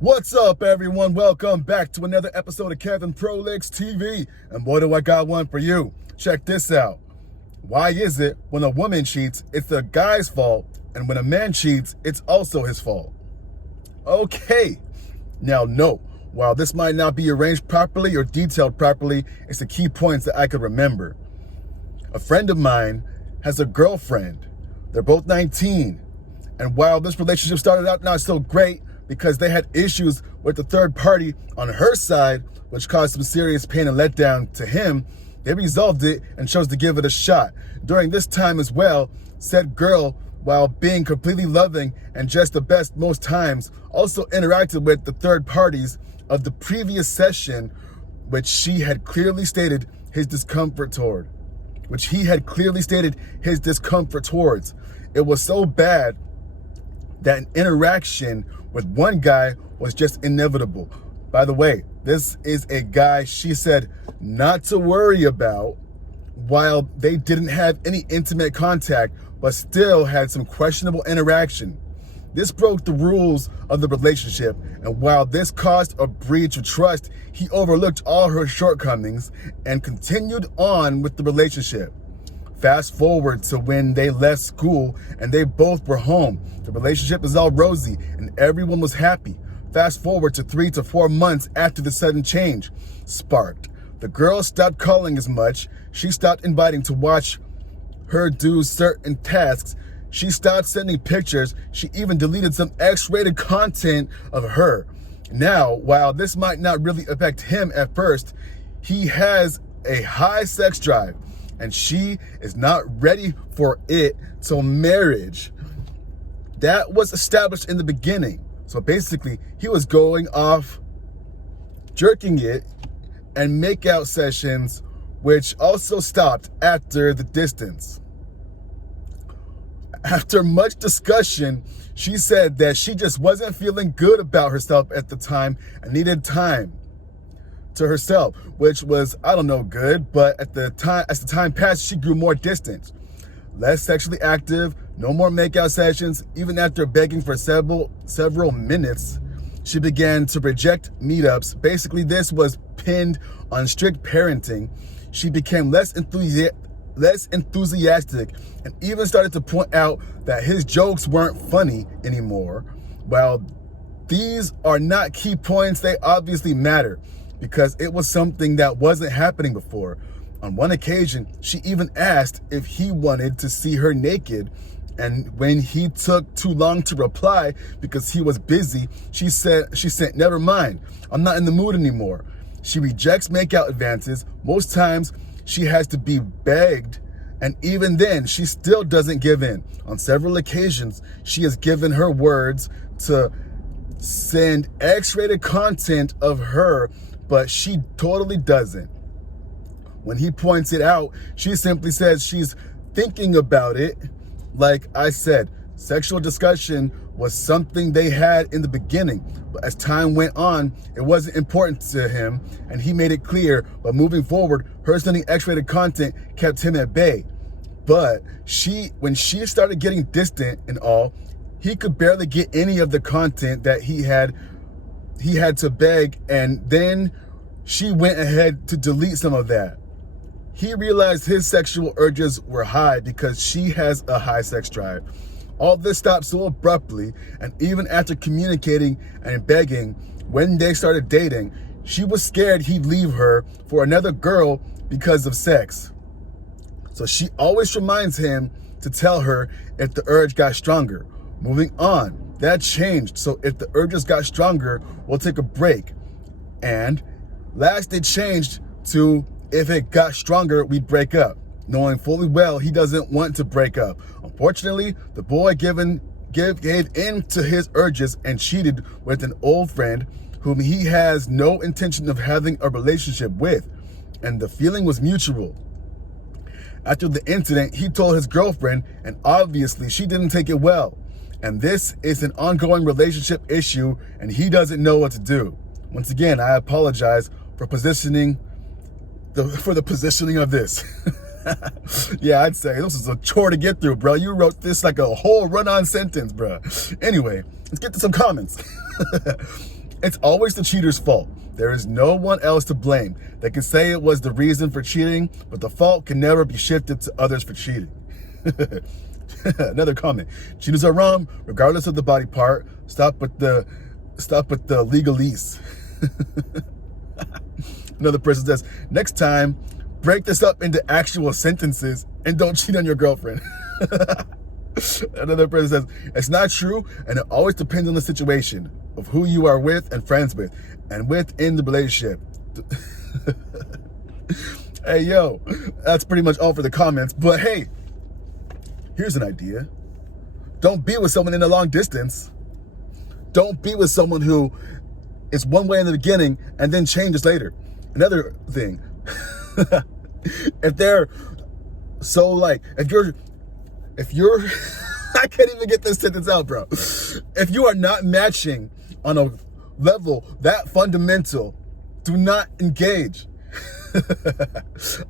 What's up, everyone? Welcome back to another episode of Kevin Prolix TV. And boy, do I got one for you. Check this out. Why is it when a woman cheats, it's the guy's fault, and when a man cheats, it's also his fault? Okay. Now, no. While this might not be arranged properly or detailed properly, it's the key points that I could remember. A friend of mine has a girlfriend. They're both 19. And while this relationship started out not so great, because they had issues with the third party on her side, which caused some serious pain and letdown to him, they resolved it and chose to give it a shot. During this time as well, said girl, while being completely loving and just the best most times, also interacted with the third parties of the previous session, which she had clearly stated his discomfort toward. It was so bad that an interaction with one guy was just inevitable. By the way, this is a guy she said not to worry about while they didn't have any intimate contact, but still had some questionable interaction. This broke the rules of the relationship, and while this caused a breach of trust, he overlooked all her shortcomings and continued on with the relationship. Fast forward to when they left school and they both were home. The relationship is all rosy and everyone was happy. Fast forward to 3 to 4 months after the sudden change sparked. The girl stopped calling as much. She stopped inviting to watch her do certain tasks. She stopped sending pictures. She even deleted some X-rated content of her. Now, while this might not really affect him at first, he has a high sex drive. And she is not ready for it till marriage. That was established in the beginning. So basically, he was going off, jerking it, and makeout sessions, which also stopped after the distance. After much discussion, she said that she just wasn't feeling good about herself at the time and needed time to herself, which was, I don't know, good, but as the time passed, she grew more distant, less sexually active, no more makeout sessions. Even after begging for several minutes, she began to reject meetups. Basically, this was pinned on strict parenting. She became less enthusiastic and even started to point out that his jokes weren't funny anymore. While these are not key points, they obviously matter, because it was something that wasn't happening before. On one occasion, she even asked if he wanted to see her naked, and when he took too long to reply because he was busy, she sent, "Never mind, I'm not in the mood anymore." She rejects makeout advances. Most times, she has to be begged, and even then, she still doesn't give in. On several occasions, she has given her words to send X-rated content of her, but she totally doesn't. When he points it out, she simply says she's thinking about it. Like I said, sexual discussion was something they had in the beginning, but as time went on, it wasn't important to him, and he made it clear. But moving forward, her sending X-rated content kept him at bay. But when she started getting distant and all, he could barely get any of the content that he had to beg, and then she went ahead to delete some of that. He realized his sexual urges were high because she has a high sex drive. All this stopped so abruptly, and even after communicating and begging, when they started dating, she was scared he'd leave her for another girl because of sex. So she always reminds him to tell her if the urge got stronger. Moving on, that changed. So if the urges got stronger, we'll take a break. And last it changed to if it got stronger, we'd break up, knowing fully well he doesn't want to break up. Unfortunately, the boy gave in to his urges and cheated with an old friend whom he has no intention of having a relationship with, and the feeling was mutual. After the incident, he told his girlfriend, and obviously she didn't take it well. And this is an ongoing relationship issue, and he doesn't know what to do. Once again, I apologize for the positioning of this. Yeah, I'd say this is a chore to get through, bro. You wrote this like a whole run-on sentence, bro. Anyway, let's get to some comments. It's always the cheater's fault. There is no one else to blame. They can say it was the reason for cheating, but the fault can never be shifted to others for cheating. Another comment. Cheaters are wrong, regardless of the body part. Stop with the legalese. Another person says, next time, break this up into actual sentences and don't cheat on your girlfriend. Another person says, it's not true, and it always depends on the situation of who you are with and friends with and within the relationship. Hey, yo, that's pretty much all for the comments. But hey, here's an idea. Don't be with someone in a long distance. Don't be with someone who is one way in the beginning and then changes later. Another thing, if they're so like, if you're, I can't even get this sentence out, bro. If you are not matching on a level that fundamental, do not engage.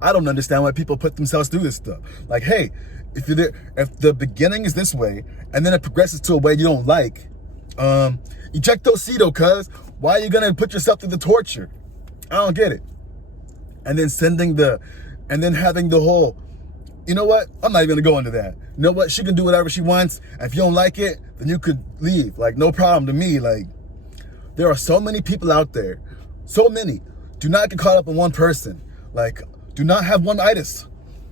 I don't understand why people put themselves through this stuff. Like, hey, if the beginning is this way and then it progresses to a way you don't like, ejectocito, cuz. Why are you gonna put yourself through the torture? I don't get it. And then having the whole, you know what? I'm not even gonna go into that. You know what? She can do whatever she wants. And if you don't like it, then you could leave. Like, no problem to me. Like, there are so many people out there. So many. Do not get caught up in one person. Like, do not have one itis.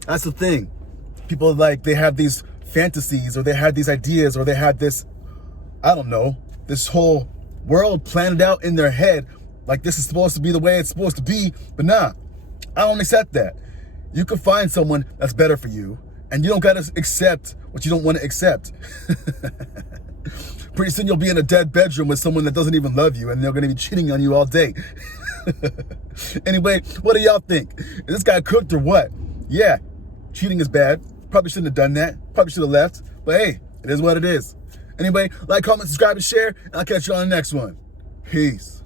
That's the thing. People, like, they have these fantasies, or they had these ideas, or they had this, I don't know, this whole world planned out in their head. Like, this is supposed to be the way it's supposed to be. But nah, I don't accept that. You can find someone that's better for you, and you don't gotta accept what you don't want to accept. Pretty soon you'll be in a dead bedroom with someone that doesn't even love you, and they're gonna be cheating on you all day. Anyway, what do y'all think? Is this guy cooked or what? Yeah, cheating is bad. Probably shouldn't have done that. Probably should have left. But hey, it is what it is. Anyway, like, comment, subscribe, and share, and I'll catch you on the next one. Peace.